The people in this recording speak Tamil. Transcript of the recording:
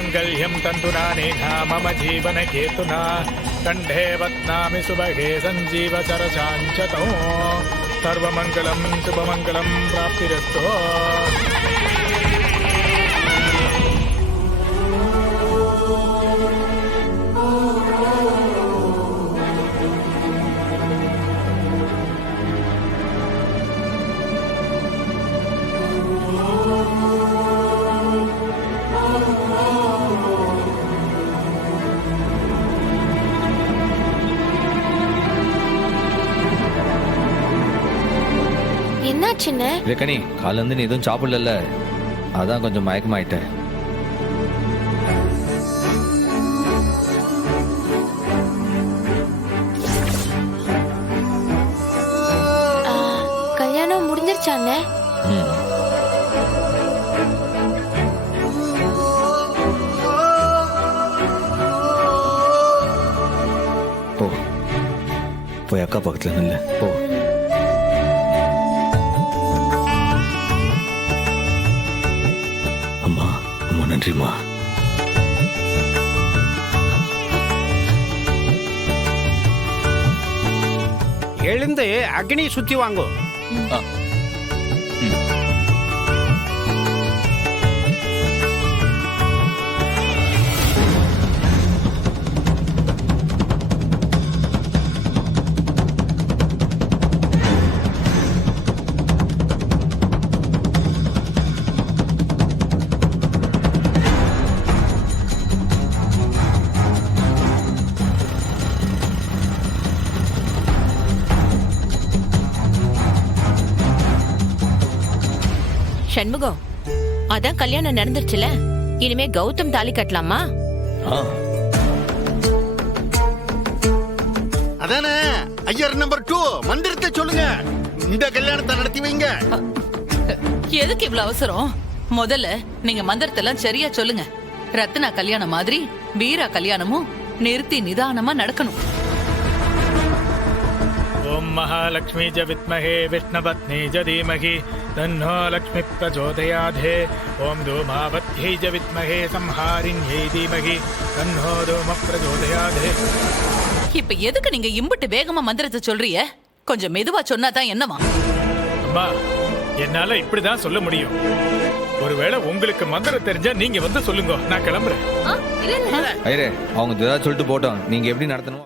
माङ्गल्यं तन्तुनानेना मम जीवनकेतुना कण्ठे बध्नामि सुभगे सञ्जीवसरसाञ्चतौ सर्वमङ्गलं शुभमङ्गलं प्राप्तिरस्तु. என்னாச்சுன்னு ரேக்கனி காலைல இருந்து நீ எதுவும் சாப்பிடல, அதான் கொஞ்சம் மயக்கமாயிட்டேன். கல்யாணம் முடிஞ்சிருச்சானே? போ போய் அக்கா பக்கத்துல நில்ல போ. அம்மா அம்மா நன்றிம்மா. எழுந்து அக்னி சுத்தி வாங்கோ. சண்முகம், அதான் கல்யாணம் நடந்துருச்சுல, இனிமே கௌதம் தாலி கட்டலாமா? அதானே ஐயர் நம்பர் 2 மந்திரத்தை சொல்லுங்க, இந்த கல்யாணத்தை நடத்தி வைங்க. எதுக்கு இவ்வளவு அவசரம்? முதல்ல நீங்க மந்திரத்தெல்லாம் சரியா சொல்லுங்க. ரத்னா கல்யாணம் மாதிரி வீரா கல்யாணமும் நிறுத்தி நிதானமா நடக்கணும். ॐ महालक्ष्मी च विद्महे विष्णुपत्नी च धीमहि तन्नो लक्ष्मी प्रचोदयात्. ॐ धूमावत्यै च विद्महे संहारिण्यै धीमहि तन्नो धूम प्रचोदयात्. இப்ப எதுக்கு நீங்க இம்புட்டு வேகமா மந்திரத்தை சொல்றீங்க? கொஞ்சம் மெதுவா சொன்னாதான் என்னவா? அம்மா, என்னால இப்படிதான் சொல்ல முடியும். ஒருவேளை உங்களுக்கு மந்திரம் தெரிஞ்சா நீங்க வந்து சொல்லுங்க, நான் கிளம்புறேன். ஐயரே அவங்க ஏதாவது சொல்லிட்டு போட்டோம், நீங்க எப்படி நடத்தணும்